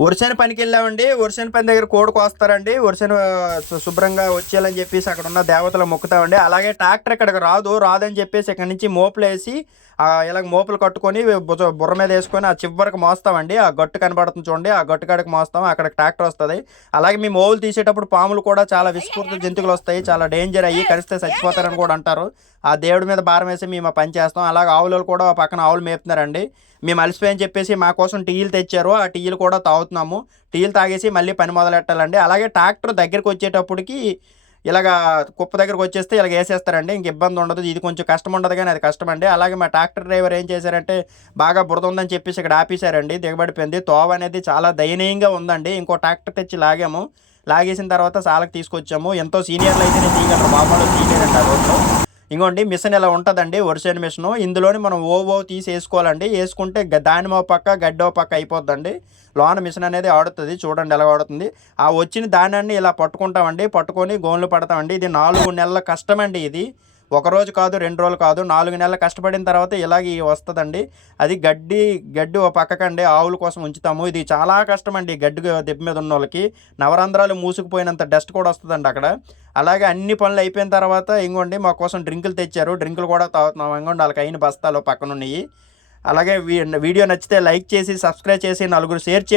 వరిసేన పనికి వెళ్ళామండి. వరిసేన పని దగ్గర కోడి కోస్తారండి. వరిసేన శుభ్రంగా వచ్చేయాలని చెప్పేసి అక్కడ ఉన్న దేవతలు మొక్కుతామండి. అలాగే ట్రాక్టర్ ఇక్కడికి రాదు. రాదని చెప్పేసి ఇక్కడ నుంచి మోపులు వేసి ఇలాగ మోపులు కట్టుకొని భుజ బుర్ర మీద వేసుకొని ఆ చివరికి మోస్తామండి. ఆ గట్టు కనబడుతుంది చూడండి. ఆ గట్టు కాడికి మోస్తాం. అక్కడ ట్రాక్టర్ వస్తుంది. అలాగే మేము ఓవులు తీసేటప్పుడు పాములు కూడా చాలా విస్ఫూర్త జంతువులు వస్తాయి. చాలా డేంజర్ అయ్యి కలిస్తే చచ్చిపోతారని కూడా అంటారు. ఆ దేవుడి మీద భారం వేసి మేము ఆ పని చేస్తాం. అలాగే ఆవులు కూడా పక్కన ఆవులు మేపుతున్నారండి. మేము అలసిపోయని చెప్పేసి మా కోసం టీలు తెచ్చారు. ఆ టీలు కూడా తాగుతున్నాము. టీలు తాగేసి మళ్ళీ పని మొదలెట్టాలండి. అలాగే ట్రాక్టర్ దగ్గరికి వచ్చేటప్పటికి ఇలాగ కుప్ప దగ్గరకు వచ్చేస్తే ఇలాగ వేసేస్తారండి. ఇంక ఇబ్బంది ఉండదు. ఇది కొంచెం కష్టం ఉండదు కానీ అది కష్టం అండి. అలాగే మా ట్రాక్టర్ డ్రైవర్ ఏం చేశారంటే బాగా బురద ఉందని చెప్పేసి ఇక్కడ ఆపేశారండి. దిగబడిపోయింది తోవ అనేది చాలా దయనీయంగా ఉందండి. ఇంకో ట్రాక్టర్ తెచ్చి లాగాము. లాగేసిన తర్వాత సాలకు తీసుకొచ్చాము. ఎంతో సీనియర్లు అయితేనే తీయగలరు మామూలు తీయలేరండి ఆ రోజులో ఇంకోండి మిషన్ ఇలా ఉంటుందండి? వరిసేను మిషన్. ఇందులోని మనం ఓవో తీసి వేసుకోవాలండి వేసుకుంటే దానిమో పక్క గడ్డో పక్క అయిపోద్దండి. లోన మిషన్ అనేది ఆడుతుంది. చూడండి ఎలా ఆడుతుంది. ఆ వచ్చిన దానాన్ని ఇలా పట్టుకుంటామండి. పట్టుకొని గోన్లు పడతామండి. ఇది నాలుగు నెలల కష్టమండి ఇది. ఒక రోజు కాదు రెండు రోజులు కాదు నాలుగు నెలలు కష్టపడిన తర్వాత ఇలాగ వస్తుందండి. అది గడ్డి గడ్డి ఓ పక్కకండి ఆవుల కోసం ఉంచుతాము. ఇది చాలా కష్టం అండి గడ్డి దెబ్బ మీద ఉన్న వాళ్ళకి నవరంధ్రాలు మూసుకుపోయినంత డస్ట్ కూడా వస్తుందండి అక్కడ. అలాగే అన్ని పనులు అయిపోయిన తర్వాత ఇంకోండి మా కోసం డ్రింకులు తెచ్చారు. డ్రింకులు కూడా తాగుతున్నాం. ఇంకోండి వాళ్ళకి అయిన బస్తాలు పక్కన ఉన్నాయి అలాగే వీ- వీడియో నచ్చితే లైక్ చేసి సబ్స్క్రైబ్ చేసి నలుగురు షేర్ చేసి